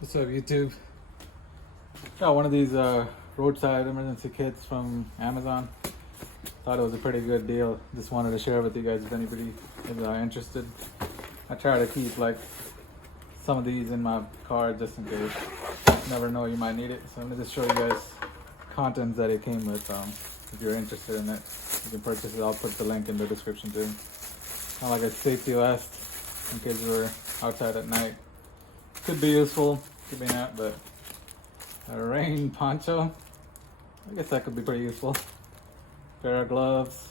What's up, YouTube? Got one of these roadside emergency kits from Amazon. Thought it was a pretty good deal. Just wanted to share with you guys if anybody is interested. I try to keep like some of these in my car just in case. Never know, you might need it. So I'm gonna just show you guys contents that it came with. If you're interested in it, you can purchase it. I'll put the link in the description too. Kind of like a safety vest in case you're outside at night. Could be useful, could be not, but a rain poncho, I guess that could be pretty useful. Pair of gloves.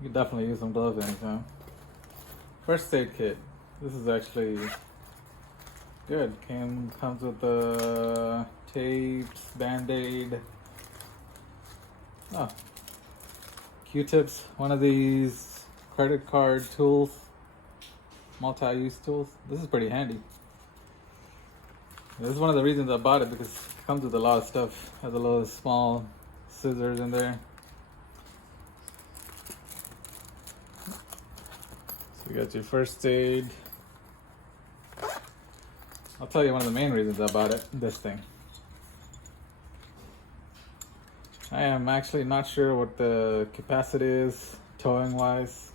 You could definitely use some gloves anytime. First aid kit. This is actually good. Comes with the tapes, band-aid. Oh, Q-tips. One of these credit card tools. Multi-use tools. This is pretty handy. This is one of the reasons I bought it, because it comes with a lot of stuff. Has a little small scissors in there. So you got your first aid. I'll tell you one of the main reasons I bought it. This thing. I am actually not sure what the capacity is towing wise,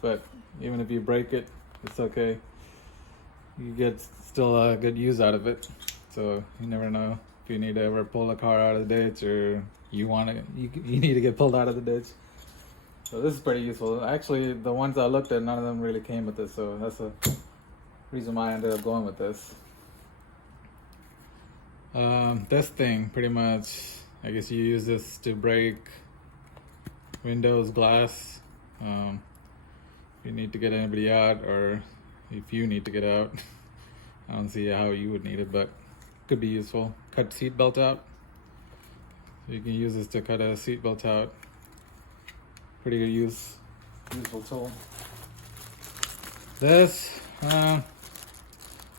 but even if you break it, it's okay. You get still a good use out of it. So you never know if you need to ever pull a car out of the ditch, or you need to get pulled out of the ditch. So this is pretty useful. Actually, the ones I looked at, none of them really came with this, so that's the reason why I ended up going with this. This thing, pretty much, I guess you use this to break windows, glass. If you need to get anybody out, or if you need to get out. I don't see how you would need it, but could be useful. Cut seatbelt out. So you can use this to cut a seatbelt out. Pretty good useful tool. This,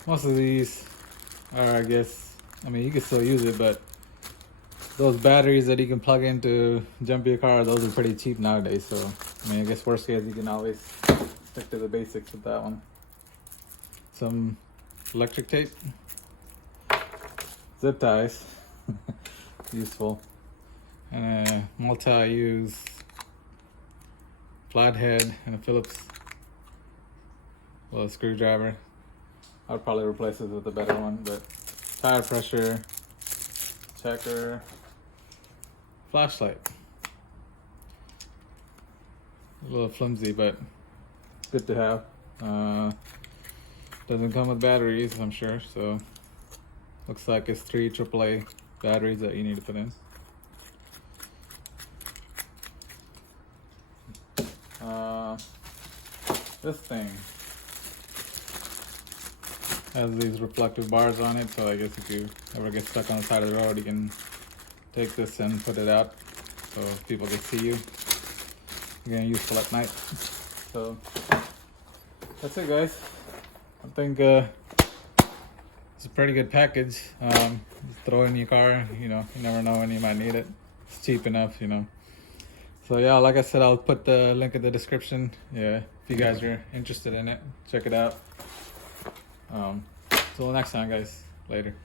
most of these are, I guess, I mean, you can still use it, but those batteries that you can plug in to jump your car, those are pretty cheap nowadays. So, I mean, I guess worst case, you can always stick to the basics with that one. Some electric tape, zip ties, useful, and a multi-use flathead and a Phillips, well, a screwdriver. I'd probably replace this with a better one, but tire pressure checker, flashlight. A little flimsy, but good to have. Doesn't come with batteries, I'm sure, so looks like it's 3 AAA batteries that you need to put in. This thing has these reflective bars on it, so I guess if you ever get stuck on the side of the road, you can take this and put it out so people can see you. Again, useful at night. So that's it, guys. I think it's a pretty good package. Just throw it in your car, you know, you never know when you might need it. It's cheap enough, you know. So yeah, like I said, I'll put the link in the description. Yeah, if you guys are interested in it, check it out. Till next time, guys. Later.